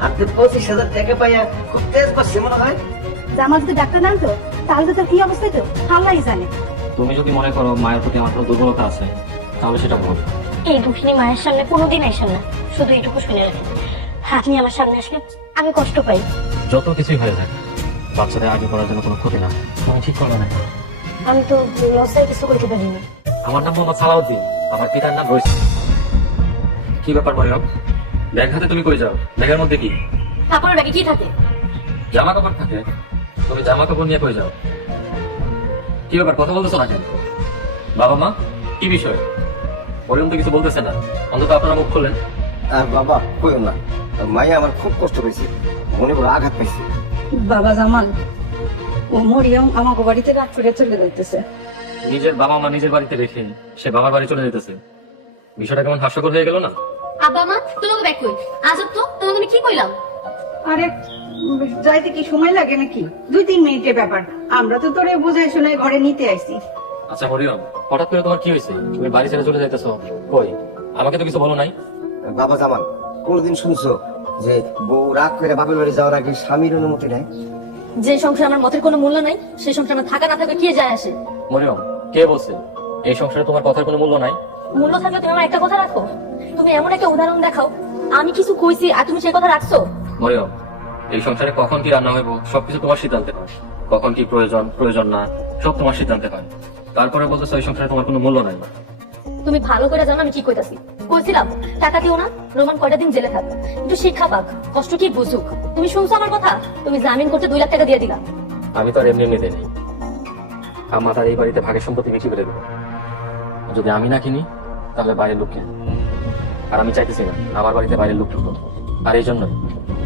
হাতে 25,000 টাকা পাইয়া খুব তেজ পাচ্ছে মনে হয়। জামাল যদি ডাক্তার নাম তো তাহলে তো তোর কি অবস্থা তো আল্লাহই জানে। তুমি যদি মনে করো মায়ের প্রতি আমার কোনো দুর্বলতা আছে তাহলে সেটা ভুল। এই দুঃখিনী মায়ের সামনে কোনোদিন আইসেন না, শুধু এইটুকু শুনে রাখেন, আপনি আমার সামনে আসলে আমি কষ্ট পাই। যত কিছুই হয়ে যায় বাচ্চাদের আগে করার জন্য কোনো ক্ষতি না, তুমি ঠিক করো না। আমি তো লসায় কিছু করতে পারিনি। আমার নাম মোহাম্মদ সালাউদ্দিন, আমার পিতার নাম রয়েছে। কি ব্যাপার মরিয়ম, ব্যাগ হাতে তুমি কই যাও? ব্যাগের মধ্যে কি? কাপড়ের ব্যাগে কি থাকে? জামা কাপড় থাকে, তুমি জামা কাপড় নিয়ে কই যাও? কি ব্যাপার, কথা বলতেছো না কেন? বাবা মা কি বিষয়? মরিয়ম তো কিছু বলতেছে না, অন্তত আপনারা মুখ খুললেন। আর বাবা কইও না, মাইয়া আমার খুব কষ্ট পেয়েছে, মনে বড় আঘাত পাইছে। বাবা জামাল, ও মরিয়ম আমাকে বাড়িতে রাত করে চলে যাইতেছে। নিজের বাবা মা নিজের বাড়িতে রেখে সে বাবার বাড়ি চলে যেতেছে, বিষয়টা কেমন হাস্যকর হয়ে গেল না? আব্বা মা তোমাকে ব্যাগ কই? আজব তো, তোমাকে আমি কি কইলাম? আরে যাইতে কি সময় লাগে নাকি? 2-3 মিনিটের ব্যাপার। আমরা তো তোরে বুঝাই শুনে ঘরে নিতে আইছি। আচ্ছা মরিয়ম, হঠাৎ করে তোমার কি হয়েছে? তুমি বাড়ি ছেড়ে চলে যাইতেছো কই? আমাকে তো কিছু বলো নাই। বাবা জামান, কোনদিন শুনছো যে বউ রাগ করে বাপের বাড়ি যাওয়ার আগে স্বামীর অনুমতি নেয়? যে সংসার আমার মতের কোনো মূল্য নাই, সেই সংসার আমার থাকা না থাকা কি যায় আসে? মরিয়ম, কে বলছে এই সংসারে তোমার কথার কোনো মূল্য নাই? মূল্য থাকলে তুমি আমার একটা কথা রাখো। তুমি এমন একটা উদাহরণ দেখাও আমি কিছু কইছি আর তুমি সেই কথা রাখছো। মরিয়ম, এই সংসারে কখন কি রান্না হইব সবকিছু তোমার সিদ্ধান্তে হয়, কখন কি প্রয়োজন প্রয়োজন না সব তোমার সিদ্ধান্তে হয়। তারপরে বলতেছো এই সংসারে তোমার কোনো মূল্য নাই। তুমি ভালো করে জানো আমি কি কইতাছি। কইছিলাম টাকা দিও না, রোমান কয়টা দিন জেলে থাক, একটু শিক্ষা পাক, কষ্ট কি বুঝুক। তুমি শুনছো আমার কথা? তুমি জামিন করতে 2 লাখ টাকা দিয়ে দিলা। আমি তো আর এমনি এমনি দেয়নি, আমার আর এই বাড়িতে ভাগের সম্পত্তি বিক্রি করে দেবো। যদি আমি না কিনি তাহলে বাইরের লোক কিনে, আর আমি চাইতেছি না আমার বাড়িতে বাইরের লোক ঢুকুক। আর এই জন্যই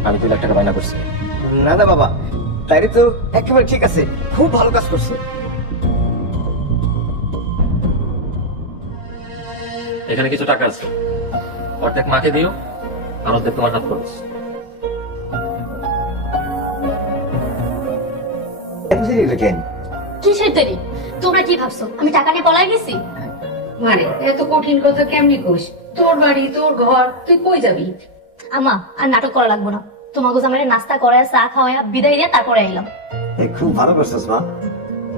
আমি 2 লাখ টাকা বায়না করছি। না না বাবা, তাইলে তো একেবারে ঠিক আছে, খুব ভালো কাজ করছো। এখানে কিছু টাকা আছে, অর্ধেক মাকে দিও আর অর্ধেক তোমার হাত খরচ। কেন কিসের দেরি? তোমরা কি ভাবছো আমি টাকা নিয়ে পলাই গেছি? মানে এত কঠিন কথা কেমনি কইস? তোর বাড়ি তোর ঘর, তুই কই যাবি? আমা আর নাটক করা লাগবো না, তোমাকে জামাইরে নাস্তা করায় চা খাওয়ায় বিদায় দিয়ে তারপরে আইলাম। খুব ভালো করছিস মা।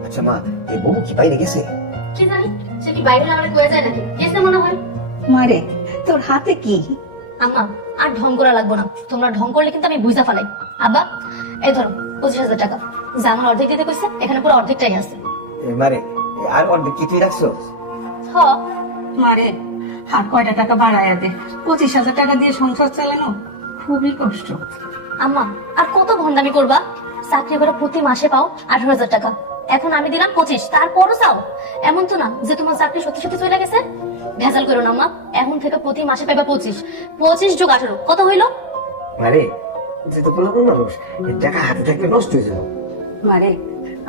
আচ্ছা মা, এই বউ কি বাইরে গেছে? কি জানি সে কি বাইরে আমাদের কয়ে যায় নাকি, গেছে মনে হয়। মারে তোর হাতে কি? আম্মা আর ঢং করা লাগবো না, তোমরা ঢং করলে কিন্তু আমি বুঝা ফেলাই। আব্বা এই ধরো 25,000 টাকা, যা আমার অর্ধেক দিতে কইছে, এখানে পুরো অর্ধেকটাই আছে। মারে আর অর্ধেক কি তুই রাখছো? হ মারে আর কয়টা টাকা বাড়াইয়া দে। 25,000 টাকা দিয়ে সংসার চালানো খুবই কষ্ট। আম্মা আর কত ভন্ডামি করবা? চাকরি করে প্রতি মাসে পাও 18,000 টাকা, এখন আমি দিলাম 25, তারপরও চাও? এমন তো না যে তোমার চাকরি সত্যি সত্যি চলে গেছে। ভেজাল করো না আম্মা, এখন থেকে প্রতি মাসে পাইবা 25, 25 যোগ 18 কত হইলো? মারে যে তো কোনো মানুষ, এই টাকা হাতে থাকলে নষ্ট হয়ে যাবে। মারে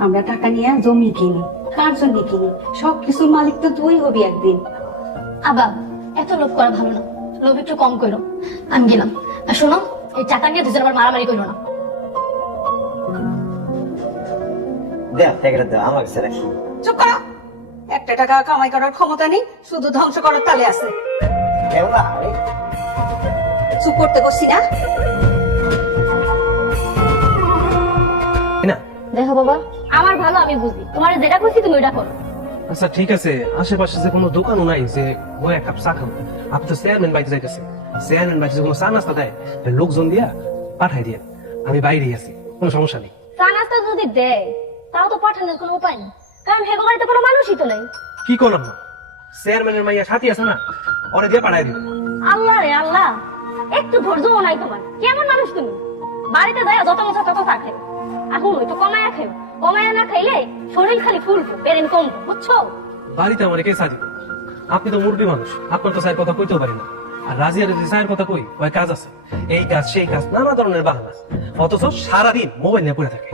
আমরা টাকা নিয়ে জমি কিনি, কার জন্য কিনি, সবকিছুর মালিক তো তুই হবি একদিন। আবা এত লোভ করা ভালো না, লোভ একটু কম করো। আমি গেলাম। আর শোনো, এই টাকা নিয়ে দুজন আবার মারামারি করো না। দেখ টাকাটা দাও, আমার কাছে রাখি। চুপ করো, একটা টাকা কামাই করার ক্ষমতা নেই, শুধু ধ্বংস করার তালে আছে। কেমন আরে চুপ করতে বসছি না? না দেখো বাবা, আমার ভালো আমি বুঝি, তোমার যেটা খুশি তুমি ওটা করো। আচ্ছা ঠিক আছে, আশেপাশে যে কোনো দোকানও নাই যে বই এক কাপ চা খাবো। আপনি তো চেয়ারম্যান বাড়িতে যাইতেছে, চেয়ারম্যান বাড়িতে কোনো চা নাস্তা দেয় তাহলে লোকজন দিয়া পাঠাই দিয়ে, আমি বাইরেই আছি, কোনো সমস্যা নেই। চা নাস্তা যদি দেয় তাও তো পাঠানোর কোনো উপায় নেই, কারণ হেগো বাড়িতে কোনো মানুষই তো নেই। কি করলাম না, চেয়ারম্যানের মাইয়া সাথী আছে না, ওরে দিয়ে পাঠাই দিবে। আল্লাহ রে আল্লাহ, একটু ধৈর্যও নাই তোমার, কেমন মানুষ তুমি? বাড়িতে যায় যত মজা তত থাকে, এখন ওই তো কমায়া খেও, কমায়া না খাইলে শরীর খালি ফুলবো, বেরেন কমবো, বুঝছো? বাড়িতে আমার কে সাথী? আপনি তো মুরব্বী মানুষ, আপনার তো চায়ের কথা কইতেও পারি না। আর রাজিয়া যদি চায়ের কথা কই, ওই কাজ আছে, এই কাজ সেই কাজ, নানা ধরনের বাহানা, অথচ সারাদিন মোবাইল নিয়ে পড়ে থাকে।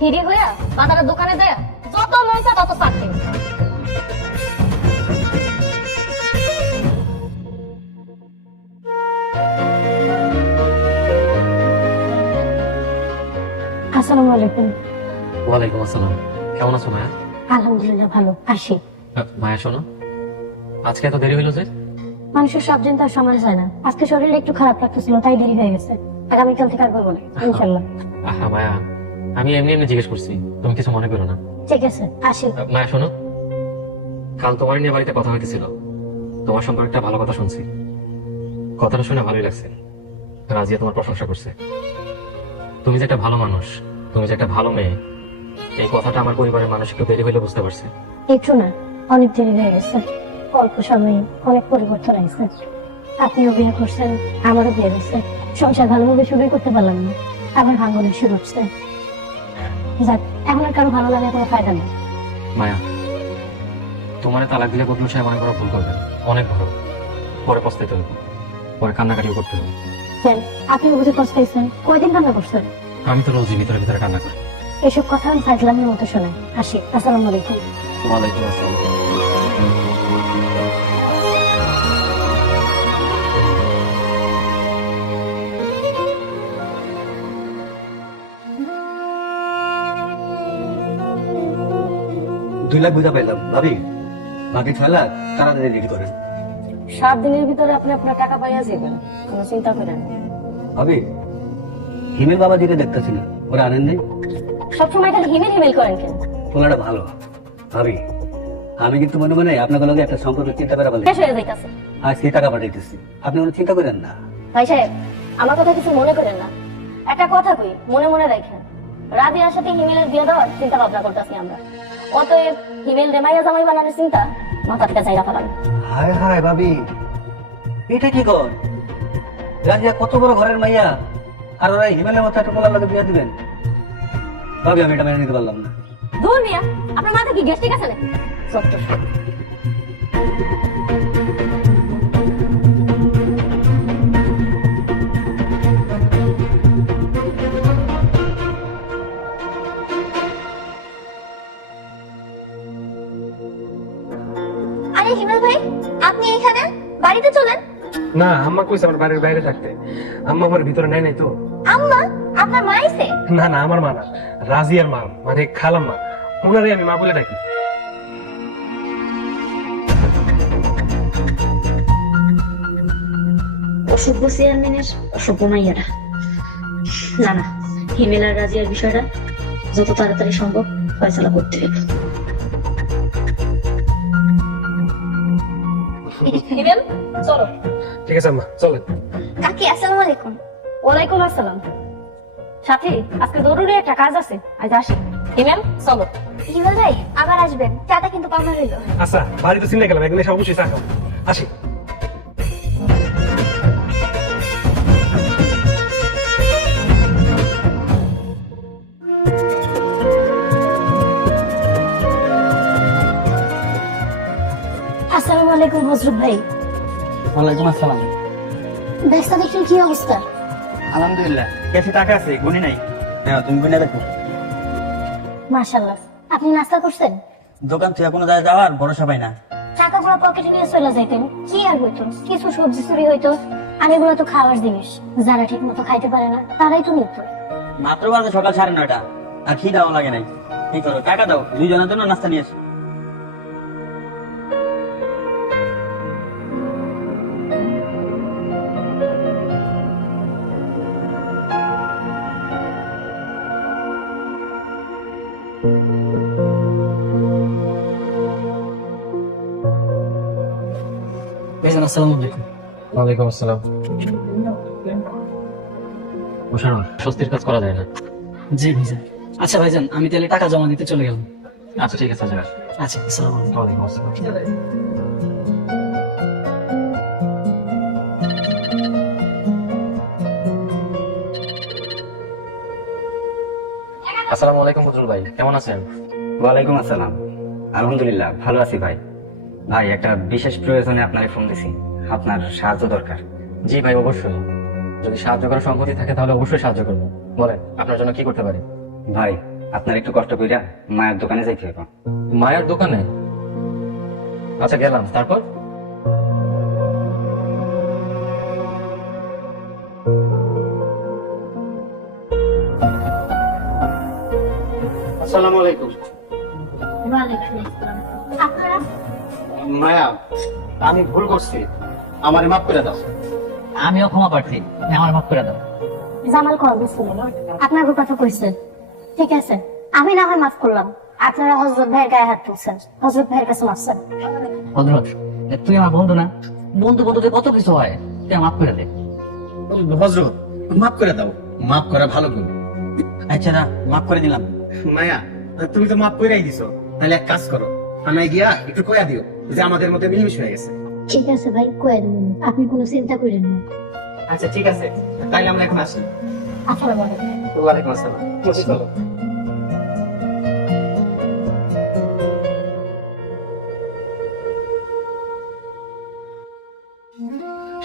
ফিরি হইয়া বাজারের দোকানে যায় যত মন চায় তত চাকরি। আসসালামু আলাইকুম। ওয়ালাইকুম আসসালাম, কেমন আছো মায়া? আলহামদুলিল্লাহ ভালো, আসি। মায়া শোনো, আজকে এত দেরি হইলো যে? মানুষের সব দিন তার সমান হয় না। আজকে শরীরটা একটু খারাপ লাগতেছিল, তাই দেরি হয়ে গেছে। আগামীকাল থেকে আর করবো না, ইনশাল্লাহ। আহা মায়া, আমি এমনি এমনি জিজ্ঞেস করছি, তুমি কিছু মনে করো না। ঠিক আছে, আসি। মায়া শোনো, কাল তোমার নিয়ে বাড়িতে কথা হইতেছিল, তোমার সম্পর্কে একটা ভালো কথা শুনছি। কথাটা শুনে ভালোই লাগছে। রাজিয়া তোমার প্রশংসা করছে। তুমি যে একটা ভালো মানুষ, তুমি যে একটা ভালো মেয়ে, এই কথাটা আমার পরিবারের মানুষ একটু দেরি হইলে বুঝতে পারছে। একটু না, অনেক দেরি হয়ে গেছে। অল্প সময়ে অনেক পরিবর্তন হয়েছে। আপনিও বিয়ে করছেন, আমারও বিয়ে হয়েছে। সংসার ভালোভাবে শুরু করতে পারলাম না, আবার ভাঙনের শুরু হচ্ছে। যাক, এখন আর কারো ভালো লাগে কোনো ফায়দা নেই। মায়া, তোমার তালাক দিলে বদলু সাহেব অনেক বড় ভুল করবেন, অনেক বড়। পরে পস্তাইতে হবে, পরে কান্নাকাটিও করতে হবে। কেন, আপনি বুঝে পস্তাইছেন? কয়দিন কান্না করছেন? আমি তো রোজই ভিতরে ভিতরে কান্না করি। এসব কথা আমি ফাজলামের মতো শোনাই। আসি, আসসালামু আলাইকুম। ওয়ালাইকুম আসসালাম। $2 লাখ বুঝা পাইলাম ভাবি, বাকি 6 লাখ তাড়াতাড়ি রেডি করেন। 7 দিনের ভিতরে আপনি আপনার টাকা পাইয়া যাবেন, কোনো চিন্তা করেন না। ভাবি, হিমেল বাবা দিকে দেখতেছি না, ওরা আনেন নাই? সবসময় খালি হিমেল হিমেল করেন কেন? পোলাটা ভালো ভাবি। আমি কিন্তু মনে মনে আপনাদের লগে একটা সম্পর্ক চিন্তা করে বলি, শেষ হয়ে যাইতাছে। আজকে টাকা পাঠাইতেছি, আপনি কোনো চিন্তা করেন না। ভাই সাহেব, আমার কথা কিছু মনে করেন না। একটা কথা কই, মনে মনে রাখেন, রাজিয়ার সাথে হিমেলের বিয়ে দেওয়ার চিন্তা ভাবনা করতেছি আমরা। অতএব হিমেল রেমাইয়া জামাই বানানোর চিন্তা মাথা থেকে চাইরা ফেলান। হায় হায় ভাবি, এটা কি কর? রাজিয়া কত বড় ঘরের মাইয়া, আর ওরা হিমেলের মতো একটা পোলার লগে বিয়ে দিবেন? ভাবি, আমি এটা মেনে নিতে পারলাম না। দূর মিয়া, আপনার মাথা কি গ্যাস্ট্রিক আছে নাকি? সত্য। আরে হিমেল ভাই, আপনি এখানে? বাড়িতে চলেন। না, আম্মা কইছে আমার বাড়ির বাইরে থাকতে। আম্মা আমার ভিতরে নাই নাই তো। আম্মা? আপনার মা আইছে? না না, আমার মা না, রাজিয়ার মা, মানে খালাম্মা। ওনারে আমি মা বলে ডাকি। অসভ্য চেয়ারম্যানের অসভ্য মাইয়ারা। না না, হিমেল আর রাজিয়ার বিষয়টা যত তাড়াতাড়ি সম্ভব ফয়সালা করতে হবে। হিমেল, চলো। ঠিক আছে আম্মা, চলেন। কাকি, আসসালামু আলাইকুম। ওয়ালাইকুম আসসালাম। সাথী, আজকে জরুরি একটা কাজ আছে, আজ আসি। হিমেল, চলো। হিমেল ভাই, আবার আসবেন, চাটা কিন্তু পাওনা রইল। আচ্ছা, বাড়ি তো চিন্তা গেলাম, একদিন এসে অবশ্যই চা খাবো। আসি। আসসালামু আলাইকুম হযরত ভাই। ওয়ালাইকুম আসসালাম। ব্যস্ত দেখছেন, কি অবস্থা? আলহামদুলিল্লাহ, কাছে টাকা আছে, গুনি নাই। হ্যাঁ, তুমি গুনে দেখো। মাশাআল্লাহ, আপনি নাস্তা করছেন? দোকান থেকে কোনো জায়গায় যাওয়ার ভরসা পাই না। টাকাগুলো পকেটে নিয়ে চলে যাইতেন, কি আর হইতো? কিছু সবজি চুরি হইতো, আর এগুলো তো খাওয়ার জিনিস। যারা ঠিক মতো খাইতে পারে না তারাই তো নিত। মাত্র বাজে সকাল 9:30, আর খিদাও লাগে নাই। কি করো, টাকা দাও, 2 জনের জন্য নাস্তা নিয়ে আসি। ভাইজান, আসসালামু আলাইকুম। ওয়ালাইকুম আসসালাম। মুশারফ, স্বস্তির কাজ করা যায় না। জি ভাইজান। আচ্ছা ভাইজান, আমি তাহলে টাকা জমা দিতে চলে গেলাম। আচ্ছা ঠিক আছে, যা। আচ্ছা, আসসালামু আলাইকুম। ওয়ালাইকুম আসসালাম। আসসালামু আলাইকুম বদরুল ভাই, কেমন আছেন? ওয়ালাইকুম আসসালাম। আলহামদুলিল্লাহ, ভালো আছি ভাই। ভাই, একটা বিশেষ প্রয়োজনে আপনাকে ফোন দিছি, আপনার সাহায্য দরকার। জি ভাই, অবশ্যই। যদি সাহায্য করার সম্মতি থাকে তাহলে অবশ্যই সাহায্য করবো। বলেন, আপনার জন্য কি করতে পারি? ভাই, আপনার একটু কষ্ট কইরা মায়ের দোকানে যাইতে হবে। মায়ের দোকানে? আচ্ছা, গেলাম। তারপর? আসসালামু আলাইকুম। ওয়ালাইকুম আপনারা মায়া, আমি ভুল করছি, আমারে মাফ করে দাও। আমিও ক্ষমা প্রার্থী, আমার মাফ করে দাও। জামাল কল দিছিল আপনার কথা কইছে, ঠিক আছে আমি না হয় মাফ করলাম, আপনারা হযরত ভাইয়ের গায়ে হাত তুলছেন, হযরত ভাইয়ের কাছে মাফছেন। হযরত, তুই আমার বন্ধু না? বন্ধু বন্ধুদের কত কিছু হয়, তুই মাফ করে দে। হযরত, মাফ করে দাও, মাফ করা ভালো গুণ। আচ্ছা না, মাফ করে দিলাম। মায়া, তুমি তো মাফ কইরাই দিছো, তাহলে এক কাজ করো, থানায় গিয়া একটু কয়া দিও যে আমাদের মধ্যে মিলমিশ হয়ে গেছে। ঠিক আছে ভাই, কয়ে দেবেন, আপনি কোনো চিন্তা করেন না। আচ্ছা ঠিক আছে, তাইলে আমরা এখন আসি। আসসালামু আলাইকুম। ওয়ালাইকুম আসসালাম। চলো।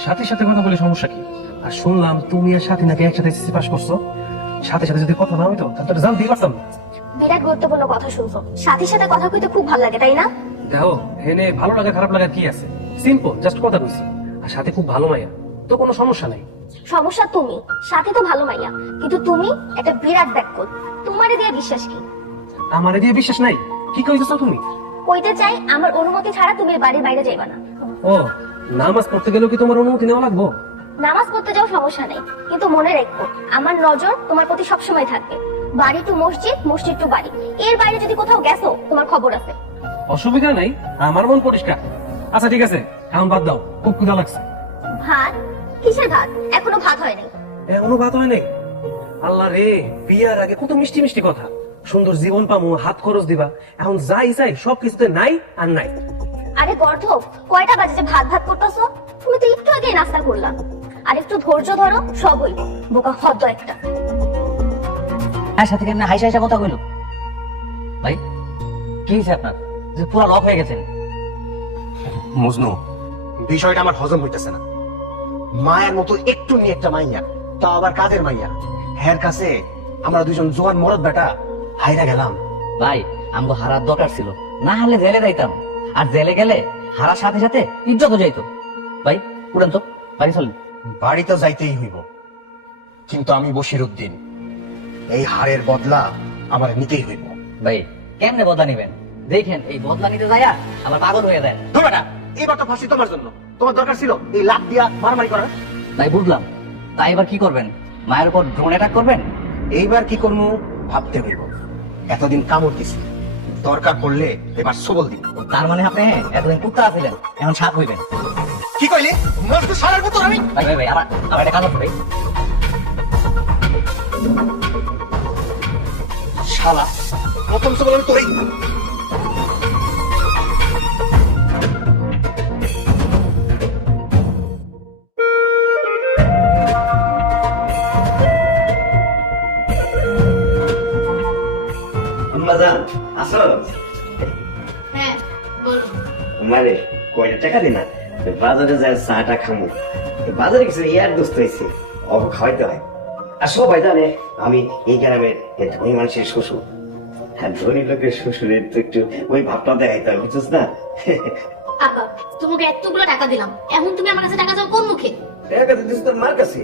সাথে সাথে কথা বলে সমস্যা কি? আর শুনলাম তুমি আর সাথী নাকি একসাথে এসএসসি পাস করছো। সাথে সাথে যদি কথা না হইতো তাহলে তো জানতেই পারতাম না। বিরাট গুরুত্বপূর্ণ কথা শুনছো, সাথীর সাথে কথা কইতে খুব ভালো লাগে তাই না? দেখো, হেনে ভালো লাগা খারাপ লাগা কি আছে? সিম্পল, জাস্ট কথা বলছি। আর সাথে খুব ভালো মাইয়া, তো কোনো সমস্যা নাই। সমস্যা তুমি, সাথী তো ভালো মাইয়া, কিন্তু তুমি একটা বিরাট ব্যাককল, তোমারে দিয়ে বিশ্বাস কি? আমারে দিয়ে বিশ্বাস নাই? কি কইতেছো তুমি? কইতে চাই আমার অনুমতি ছাড়া তুমি বাড়ির বাইরে যাইবা না। ও, নামাজ পড়তে গেলেও কি তোমার অনুমতি নেওয়া লাগবো? নামাজ পড়তে যাও সমস্যা নেই, কিন্তু মনে রেখো আমার নজর তোমার প্রতি সবসময় থাকবে। বাড়ি টু মসজিদ, মসজিদ টু বাড়ি, এর বাইরে যদি কোথাও গেছো তোমার খবর আছে। অসুবিধা নাই, আমার মন পরিষ্কার। আচ্ছা ঠিক আছে, এখন বাদ দাও, খুব ক্ষুধা লাগছে। ভাত? কিসের ভাত? এখনো ভাত হয় নাই। এখনো ভাত হয় নাই? আল্লাহ রে, বিয়ার আগে কত মিষ্টি মিষ্টি কথা, সুন্দর জীবন পামু, হাত খরচ দিবা, এখন যাই চাই সবকিছুতে নাই আর নাই। আরে গর্ধব, কয়টা বাজে যে ভাত ভাত করতেছো? তুমি তো একটু আগে নাস্তা করলাম। আর একটু ধৈর্য ধরো, সব হইব। বোকা হদ্দ একটা। হ্যাঁ, সাথে কেমন হাইসা হাইসা কথা কইলো? ভাই, কি হয়েছে আপনার যে পুরো লক হয়ে গেছেন? মজনু, বিষয়টা আমার হজম হইতেছে না। মায়ের মতো একটু নিয়ে একটা মাইয়া, তা আবার কাজের মাইয়া, হের কাছে আমরা দুজন জোয়ান মরদ বেটা হাইরা গেলাম। ভাই, আমগো হারার দরকার ছিল, না হলে জেলে যাইতাম। আর জেলে গেলে হারার সাথে সাথে ইজ্জতও যাইতো। ভাই উড়েন তো, বাড়ি চলেন। বাড়ি তো যাইতেই হইব, কিন্তু আমি বশির উদ্দিন, এই হারের বদলা আমার নিতেই হইব। ভাই, কেমনে বদলা নিবেন? দেখেন এই বদলা নিতে যায়া আবার পাগল হয়ে যায়। ধর বেটা, এইবার তো ফাঁসি তোমার জন্য। তোমার দরকার ছিল এই লাখ দিয়া মারামারি করার। তাই বুঝলাম, তাই এবার কি করবেন? মায়ের উপর ড্রোন অ্যাটাক করবেন? এইবার কি করবো ভাবতে হইব। এতদিন কামড় দিছি, দরকার পড়লে এবার সবল দিব। তার মানে আপনি এতদিন কুত্তা আছিলেন, এখন সাপ হইবেন। কি কইলে? মস্ত সারার মতো আমি। ভাই ভাই ভাই, আমার আমার একটা কাজ আছে ভাই। শালা, প্রথম সবল আমি তোরই। আম্মাজান, আসো। হ্যাঁ বলো। মানে কয়টা টাকা দিনা বাজারে যায় চাটা খামু। বাজারে কিছু ইয়ার দোস্ত হয়েছে, অব খাওয়াইতে হয়। আর সবাই জানে আমি এই গ্রামের ধনী মানুষের শ্বশুর। হ্যাঁ, ধনী লোকের শ্বশুরের তো একটু ওই ভাবটা দেখাইতে হয়, বুঝছিস না? আপা, তোমাকে এতগুলো টাকা দিলাম, এখন তুমি আমার কাছে টাকা চাও কোন মুখে? টাকা দিতেছিস তোর মার কাছে,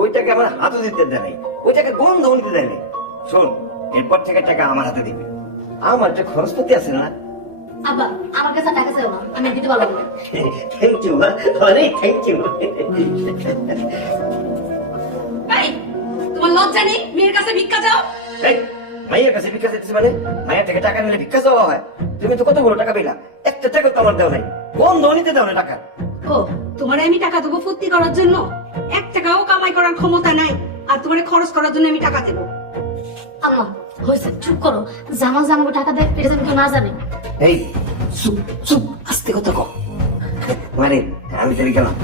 ওই টাকা আমার হাতে দিতে দেয় নাই, ওই টাকা গন্ধ নিতে দেয় নাই। শোন, এরপর থেকে টাকা আমার হাতে দিবে। আমার যে খরচপাতি আছে না। আব্বা, আমার কাছে টাকা চাও না, আমি দিতে পারবো না। থ্যাংক ইউ, অনেক থ্যাংক ইউ। তোমার লজ্জা নেই মেয়ের কাছে ভিক্ষা চাও? মাইয়ের কাছে ভিক্ষা চাইতেছি মানে? মায়ের থেকে টাকা নিলে ভিক্ষা চাওয়া হয়? তুমি তো কতগুলো টাকা পেলা, একটা টাকা তো আমার দেওয়া নাই, গন্ধ নিতে দাও না টাকা। ও, তোমারে আমি টাকা দেবো ফুর্তি করার জন্য? 1 টাকাও কামাই করার ক্ষমতা নাই, আর তোমারে খরচ করার জন্য আমি টাকা দেবো? আম্মা হয়েছে, চুপ করো। জামা জামাকে টাকা দেয়, এটা যেন কেউ না জানে। এই চুপ চুপ, আস্তে কথা কও। মানে আমি তেরে গেলাম।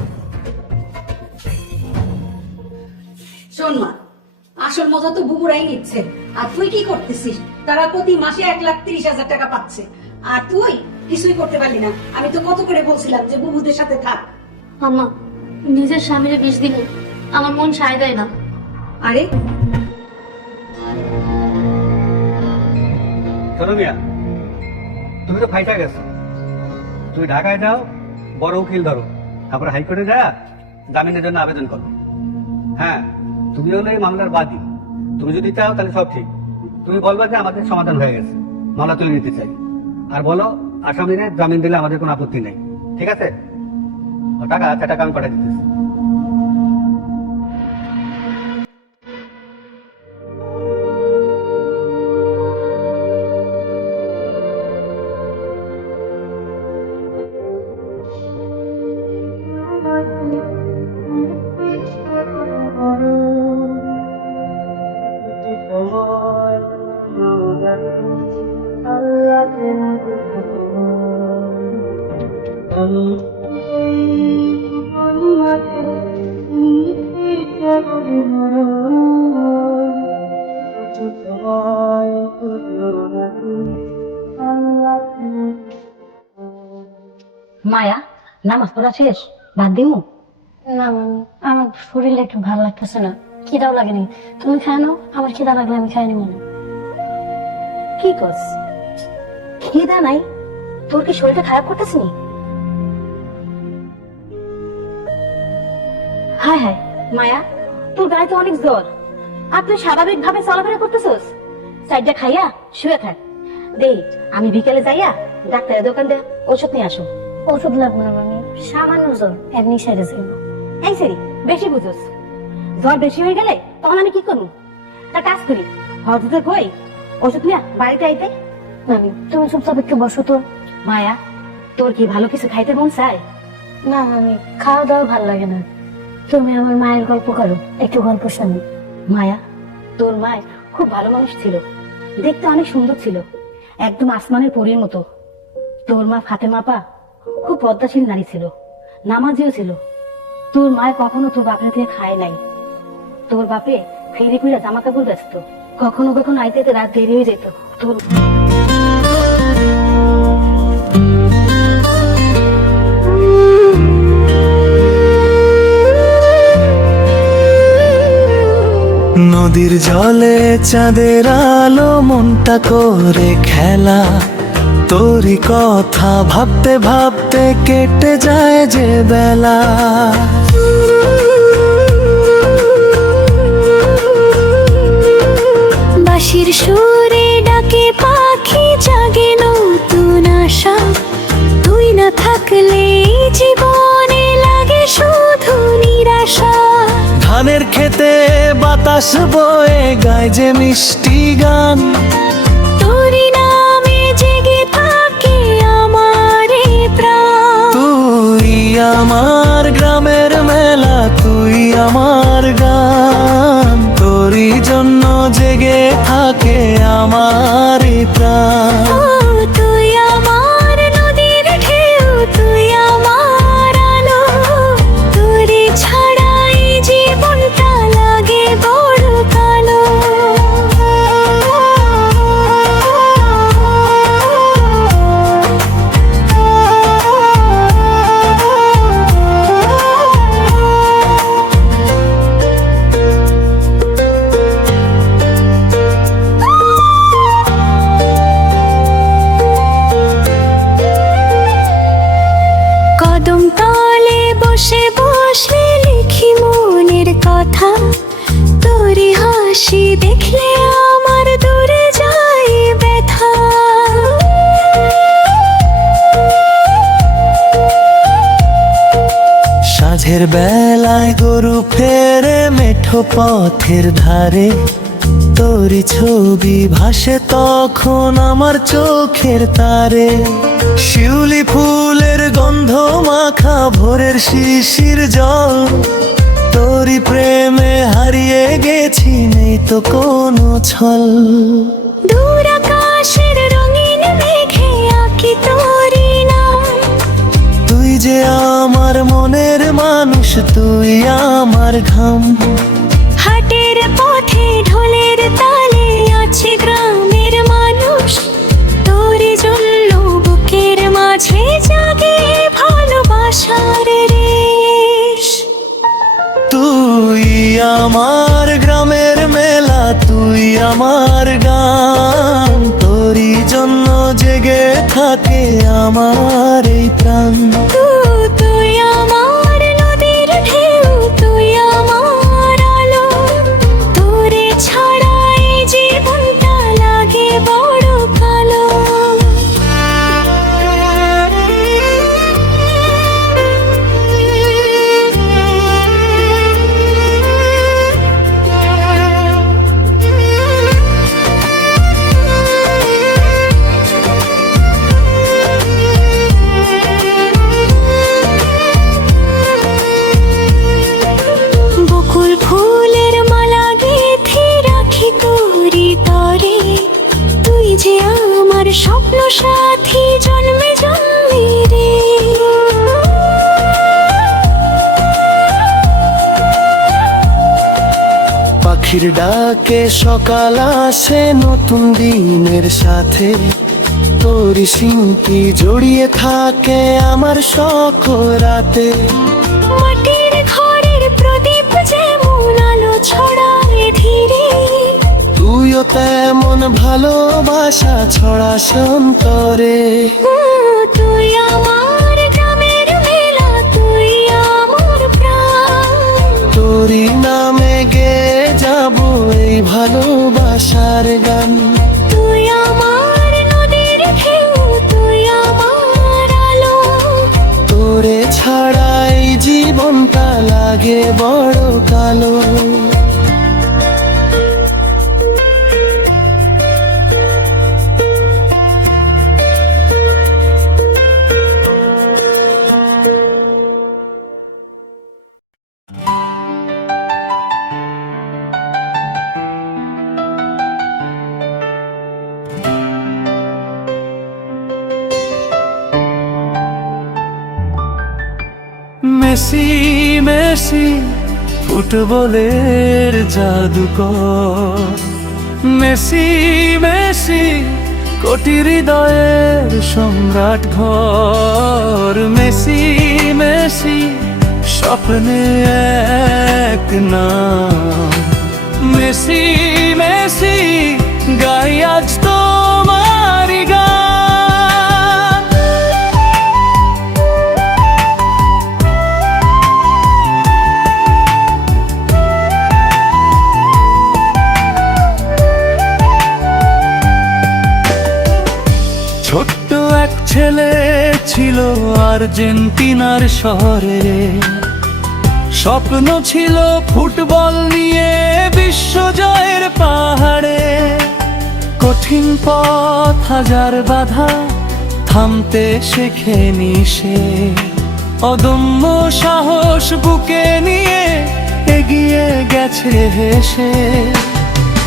শোন মা, আসল মজা তো বুবুরাই নিচ্ছে, আর তুই কি করতেছিস? তারা প্রতি মাসে 1,30,000 টাকা পাচ্ছে, আর তুই কিছুই করতে পারলি না। আমি তো কত করে বলছিলাম যে বুবুদের সাথে থাক। আম্মা, নিজের স্বামীরে বিষ দিলে আমার মন সায় দেয় না। আরে শোনো মিয়া, তুমি তো ফাইটা গেছো, তুমি ঢাকায় যাও, বড় উকিল ধরো, তারপরে হাইকোর্টে যা জামিনের জন্য আবেদন করো। হ্যাঁ, তুমি হলো এই মামলার বাদী। তুমি যদি চাও তাহলে সব ঠিক, তুমি বলবা যে আমাদের সমাধান হয়ে গেছে, মামলা তুলে নিতে চাই। আর বলো আসামিরে জামিন দিলে আমাদের কোনো আপত্তি নেই, ঠিক আছে? টাকা আচ্ছা, টাকা আমি পাঠিয়ে দিতেছি। মায়া, নামাজ পড়া শেষ? ভাত দিমু? না মামি, আমার শরীরটা একটু ভালো লাগতেছে না, খিদাও লাগেনি। তুমি খায় নাও, আমার খিদা লাগলে আমি খাই নিব না। কি করছ? খিদা নাই? তোর কি শরীরটা খারাপ করতেছে নি? হায় হায় মায়া, তোর গায়ে তো অনেক জ্বর, আর তুই স্বাভাবিক ভাবে চলাফেরা করতেছস? সাইডটা খাইয়া শুয়ে থাক। দে, আমি বিকেলে যাইয়া ডাক্তারের দোকান দিয়ে ওষুধ নিয়ে আসো। ওষুধ লাগবে না মামি, সামান্য জ্বর, এমনি সেরে যাইব। এই সেরি, বেশি বুঝোস। জ্বর বেশি হয়ে গেলে তখন আমি কি করবো? তা কাজ করি, হজতে কই ওষুধ নিয়ে বাড়িতে আইতে। মামি তুমি চুপচাপ একটু বসো তো। মায়া, তোর কি ভালো কিছু খাইতে মন চায়? না মামি, খাওয়া দাওয়া ভালো লাগে না। তুমি আমার মায়ের গল্প করো, একটু গল্প শুনি। মায়া, তোর মায় খুব ভালো মানুষ ছিল, দেখতে অনেক সুন্দর ছিল, একদম আসমানের পরীর মতো। তোর মা ফাতেমা আপা খুব পদ্মাশীল নারী ছিল, নামাজিও ছিল। তোর মায় কখনো তোর বাপের থেকে খায় নাই। তোর বাপে ফেরি ফিরে জামা কাপড় ব্যস্ত, কখনো কখনো আইতে আইতে রাত দেরি হয়ে যেত। তোর নদীর জলে চাঁদের আলো মনটা করে খেলা, তোরই কথা ভাবতে ভাবতে কেটে যায় যে বেলা। বাঁশির সুরে ডাকে পাখি, জাগে নতুন আশা। তুই না থাকলে জীবনে লাগে শুধু নিরাশা। ধানের খেতে বাতাস বয়ে গায় যে মিষ্টি গান, তোরই নামে জেগে থাকে আমার এই প্রাণ। তুই আমার গ্রামের মেলা, তুই আমার গান, তোরই জন্য জেগে থাকে আমার এই প্রাণ। ও তুই আমার নদীর ঢেউ, তুই আমার আলো। তোরে ছাড়া এই জীবনটা লাগে বড় কালো। কদম তলে বসে বসে লিখি মনের কথা। তোরই হাসি দেখলে আমার দূরে যায় ব্যথা। সাঁঝের বেলায় গরু ফেরে মেঠো পথের ধারে, তোরই ছবি ভাসে তখন আমার চোখের তারে। শিউলি ফুলের গন্ধ মাখা ভোরের শিশির জল, তোরই প্রেমে হারিয়ে গেছি, নেই তো কোনো ছল। দূর আকাশের রঙিন মেঘে আঁকি তোরই নাম। তুই যে আমার মনের মানুষ, তুই আমার ঘাম। হাটের পথে ঢোলের তালে আছে গ্রামের মানুষ। তোরে জন্য বুকের মাঝে জাগে ভালোবাসার রেশ। তুই আমার গ্রামের মেলা, তুই আমার গান, তোরই জন্য জেগে থাকে আমার এই প্রাণ। তুই আমার নদীর ঢেউ, তুই আমার আলো। তোরে ছাড়া এই জীবনটা লাগে বড় কালো। পাখির ডাকে সকাল আসে নতুন দিনের সাথে, তোরই স্মৃতি জড়িয়ে থাকে আমার সকল রাতে। মাটির ঘরের প্রদীপ যেমন আলো ছড়ায় ধীরে, তুইও তেমন ভালোবাসা ছড়াস অন্তরে। তুই আমার গ্রামের মেলা, তুই আমার প্রাণ। তোরই নামে গে যাব এই ভালোবাসার গান। তুই আমার নদীর ঢেউ, তুই আমার আলো। তোরে ছাড়াই জীবনটা লাগে বড় কালো। মেসি মেসি ফুটবলের জাদুকর, মেসি মেসি কোটি হৃদয়ের সম্রাট ঘর। মেসি মেসি স্বপ্নে এক নাম, মেসি মেসি গাই আজ তোমারি গান। ছোট্ট এক ছেলে ছিল আর্জেন্টিনার শহরে, স্বপ্ন ছিল ফুটবল নিয়ে বিশ্বজয়ের পাহাড়ে। কঠিন পথ হাজার বাধা থামতে শেখেনি সে, অদম্য সাহস বুকে নিয়ে এগিয়ে গেছে হেসে।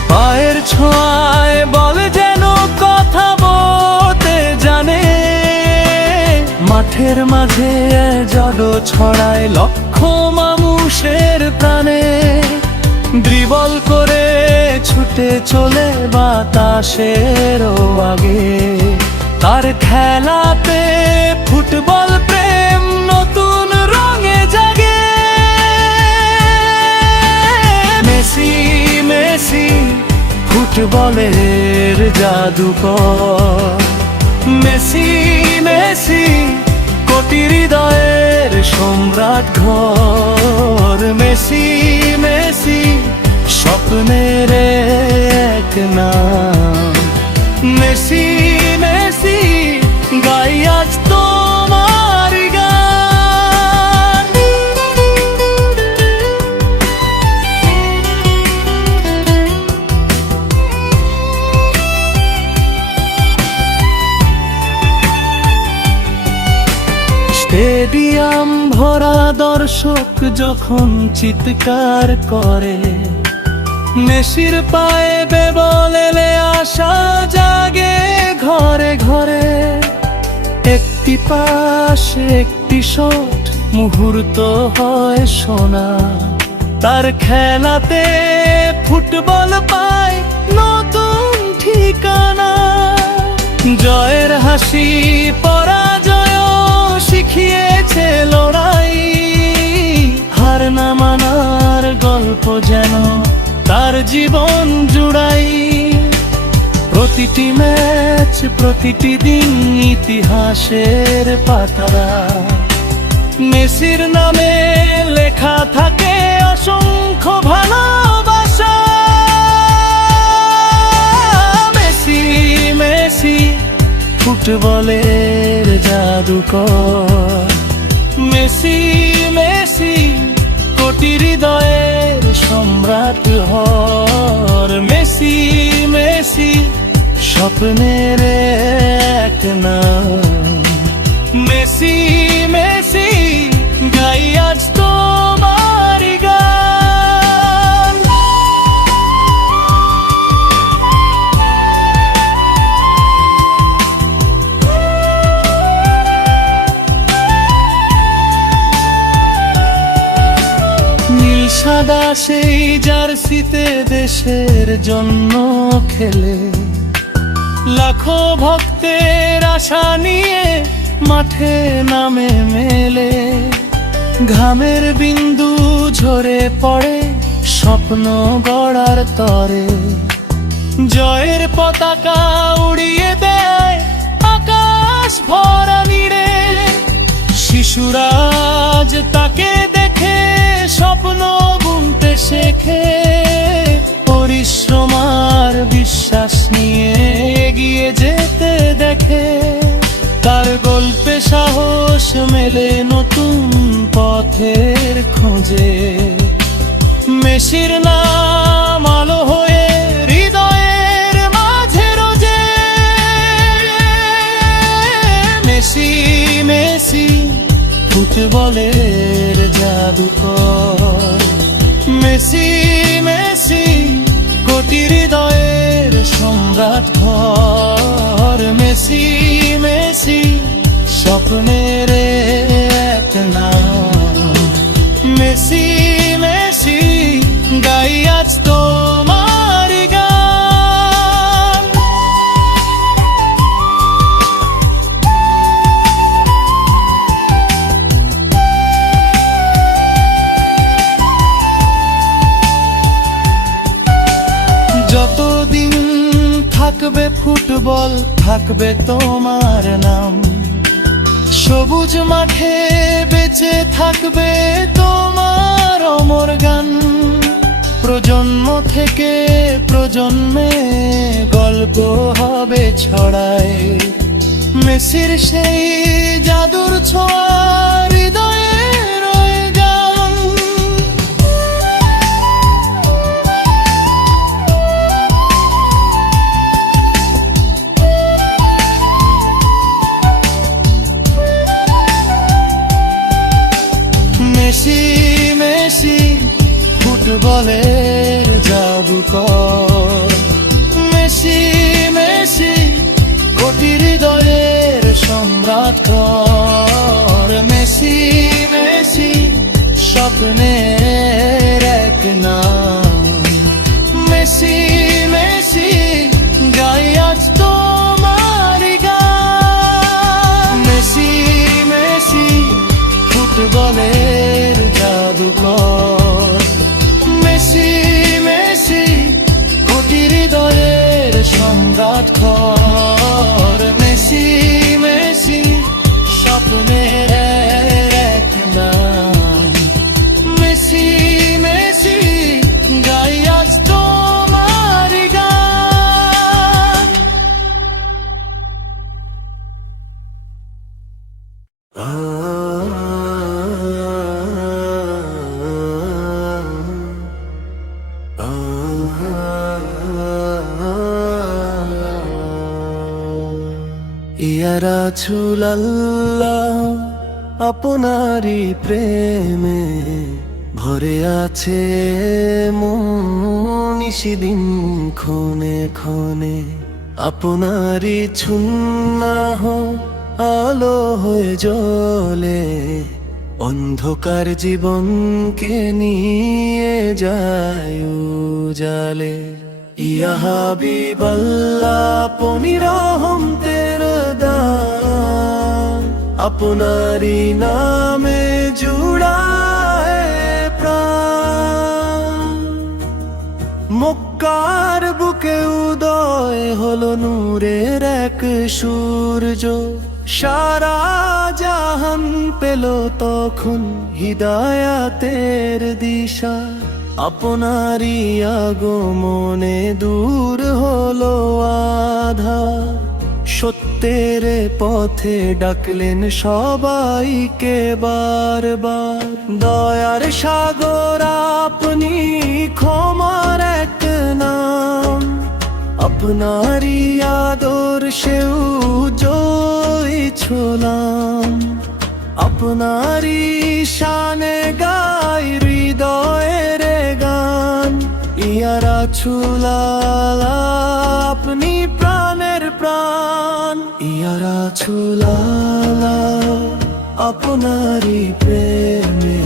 পায়ের ছোঁয়ায় বল যেন কথা বলতে জানে, মাঠের মাঝে জাদু ছড়ায় লক্ষ মানুষের প্রাণে। ড্রিবল করে ছুটে চলে বাতাসেরও আগে, তার খেলাতে ফুটবল প্রেম নতুন রঙে জাগে। মেসি মেসি ফুটবলের জাদুকর, মেসি মেসি কোটি হৃদয়ের সম্রাট ঘর। মেসি মেসি স্বপ্নের এক নাম, মেসি মেসি গাই আজ তোমার গান। স্টেডিয়াম ভরা দর্শক যখন চিৎকার করে, মেসির পায়ে বেবল এলে আশা জাগে ঘরে ঘরে। একটি পাস একটি শট মুহূর্ত হয় সোনা, তার খেলাতে ফুটবল পায় নতুন ঠিকানা। জয়ের হাসি পরাজয় শিখিয়েছে লড়াই, হার না মানার গল্প যেন তার জীবন জুড়াই। প্রতিটি ম্যাচ প্রতিটি দিন ইতিহাসের পাতারা, মেসির নামে লেখা থাকে অসংখ্য ভালোবাসা। মেসি মেসি ফুটবলের জাদুকর, মেসি মেসি কোটি হৃদয়ের সম্রাট হর। মেসি মেসি স্বপ্নের এক নাম, মেসি মেসি গাই আজ তোমারি গান। নীল সাদা সেই জার্সিতে দেশের জন্য খেলে, লাখো ভক্তের আশা নিয়ে মাঠে নামে মেলে। ঘামের বিন্দু ঝরে পড়ে স্বপ্ন গড়ার তরে, জয়ের পতাকা উড়িয়ে দেয় আকাশ ভরা নীড়ে। শিশুরা আজ তাকে দেখে স্বপ্ন বুনতে শেখে, পরিশ্রম আর বিশ্বাস নিয়ে এগিয়ে যেতে দেখে। তার গল্পে সাহস মেলে নতুন পথের খোঁজে। মেসির নাম আলো হয়ে হৃদয়ের মাঝে রোজে। মেসি মেসি ফুটবলের জাদুকর। মেসি মেসি কোটি হৃদয়ের সম্রাট ঘর। মেসি মেসি স্বপ্নের এক নাম। মেসি মেসি গাই আজ তোমার গান। যতদিন থাকবে ফুটবল থাকবে তোমার নাম। সবুজ মাঠে বেঁচে থাকবে তোমার অমর গান। প্রজন্ম থেকে প্রজন্মে গল্প হবে ছড়ায়। মেসির সেই জাদুর ছোঁয়া হৃদয়ে রয়ে গান। মেসি মেসি ফুটবলের জাদুকর। মেসি মেসি কোটি হৃদয়ের সম্রাট ঘর। মেসি মেসি স্বপ্নের এক নাম। মেসি মেসি গাই আজ তোমার গান। মেসি মেসি ফুটবলের জাদুকর। মেসি মেসি কোটি হৃদয়ের সম্রাট ঘর। মেসি মেসি স্বপ্নের এক নাম। মেসি মেসি গাই আজ তোমার গান। ইয়া রাসূলুল্লাহ আপনারই প্রেমে ভরে আছে মন নিশিদিন ক্ষণে ক্ষণে। আপনারই ছুন্নাহ আলো হয়ে জ্বলে, অন্ধকার জীবনকে নিয়ে যায় উজালে। ইয়া হাবিবাল্লাহ আপনি রহমতের দান, আপনারই নামে জুড়ায় প্রাণ। মক্কার বুকে উদয় হলো নূরের এক সূর্য, সারা জাহান পেল তখন হিদায়াতের দিশা। আপনারই আগমনে দূর হলো আধা, সত্যের পথে ডাকলেন সবাইকে বারবার। দয়ার সাগর আপনি, ক্ষমার এক নাম, আপনারই আদর্শে জয়ী ছোলাম। আপনারই শানে গাই হৃদয়ের গান। ইয়া রাসূলুল্লাহ আপনি প্রাণের প্রাণ। ইয়া রাসূলুল্লাহ আপনারই প্রেমে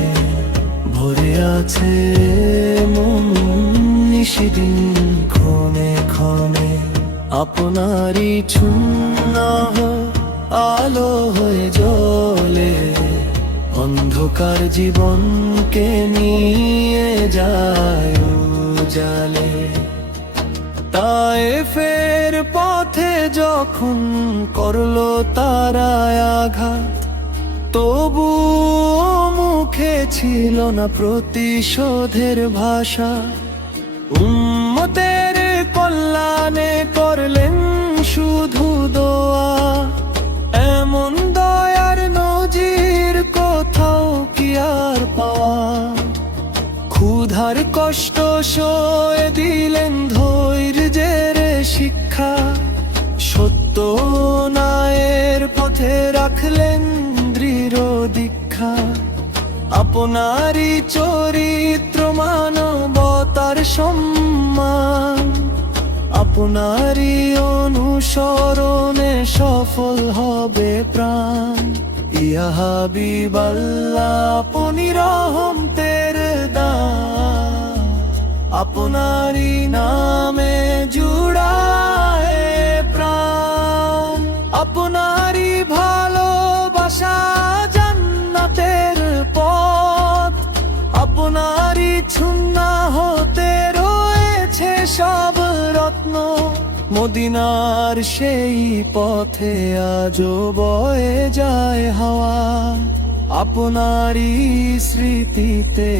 ভরে আছে মন নিশিদিন ক্ষণে ক্ষণে, আপনারই ছুন্ন আলো হয়ে জ্বলে, অন্ধকার জীবনকে নিয়ে যায় উজালে। তায়েফের পথে যখন করলো তারায় আঘাত, তবু মুখে ছিল না প্রতিশোধের ভাষা। উম্মতের কল্যাণে করলেন শুধু দোয়া, এমন দয়ার নজির কোথাও কি আর পাওয়া। ক্ষুধার কষ্ট সয়ে দিলেন ধৈর্যের শিক্ষা, সত্য ন্যায়ের পথে রাখলেন দৃঢ় দীক্ষা। আপনারই চরিত্র মানবতার সম্মান, আপনারই অনুসরণে সফল হবে প্রাণ। ইয়া হাবিবাল্লাহ আপনি রহমতের দান, আপনারই নামে জুড়ায় প্রাণ। আপনারই ভালোবাসা জান্নাতের পথ, আপনারই ছুন্না হতে রয়েছে সব রত্ন। মদিনার সেই পথে আজও বয়ে যায় হাওয়া, আপনারই স্মৃতিতে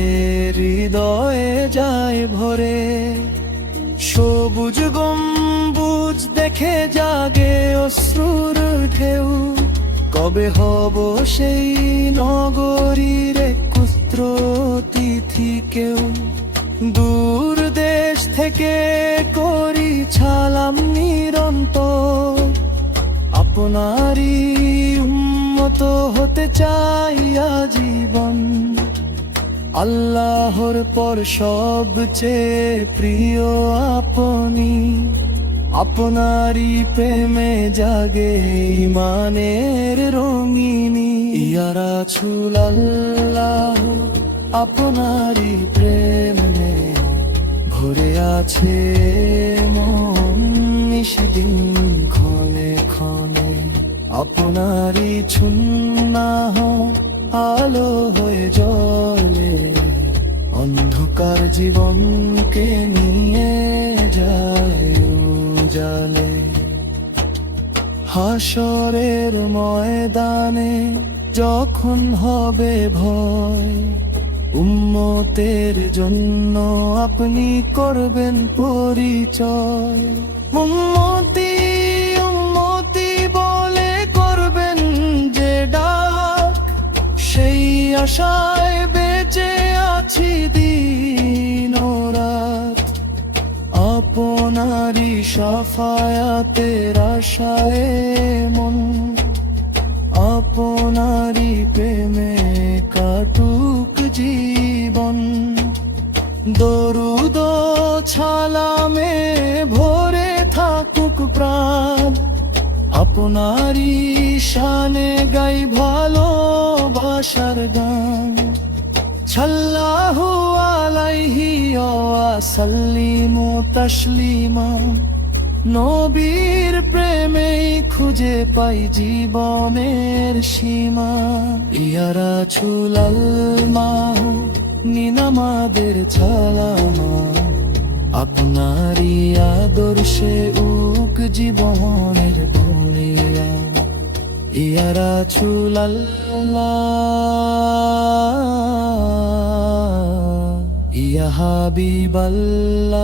হৃদয়ে যায় ভরে। সবুজ গম্বুজ দেখে জাগে অশ্রুর ঢেউ, কবে হব সেই নগরীর কুস্ত্র অতিথি কেউ। দূর দেশ থেকে করি ছালাম নিরন্তর, আপনারই উম্মত হতে চাই আজীবন। আল্লাহর পর সবচেয়ে প্রিয় আপনি, আপনারই প্রেমে জাগে ইমানের রঙিনী। ইয়া রাসূলুল্লাহ আপনারই প্রেমে ভরে আছে মন নিশিদিন ক্ষণে ক্ষণে। আপনারই ছুন্না আলো হয়ে জ্বলে, অন্ধকার জীবনকে নিয়ে যায় উজালে। হাসরের ময়দানে যখন হবে ভয়, উম্মতের জন্য আপনি করবেন পরিচয়। উম্মতি উম্মতি বলে করবেন যে ডাক, সেই আশায় বেঁচে আছি দিন ও রাত। আপনারই শাফায়াতের আশায় মন, আপনারই প্রেমে কাটুক জীবন। দরুদ ছালামে ভরে থাকুক প্রাণ, আপনারই শানে গাই ভালোবাসার গান। সাল্লাল্লাহু আলাইহি ওয়া সাল্লিমু তাসলিমা, নবীর প্রেমেই খুঁজে পাই জীবনের সীমা। ইয়া রাসূলুল্লাহ নিনামাদের ছালামা, আপনারই আদর্শে উক জীবনের বনিয়া। ইয়া রাসূলুল্লাহ ইয়া হাবিবাল্লাহ,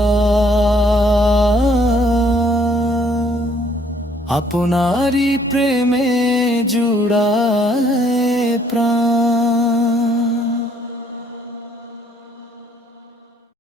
আপনারই প্রেমে জুড়ায় প্রাণ।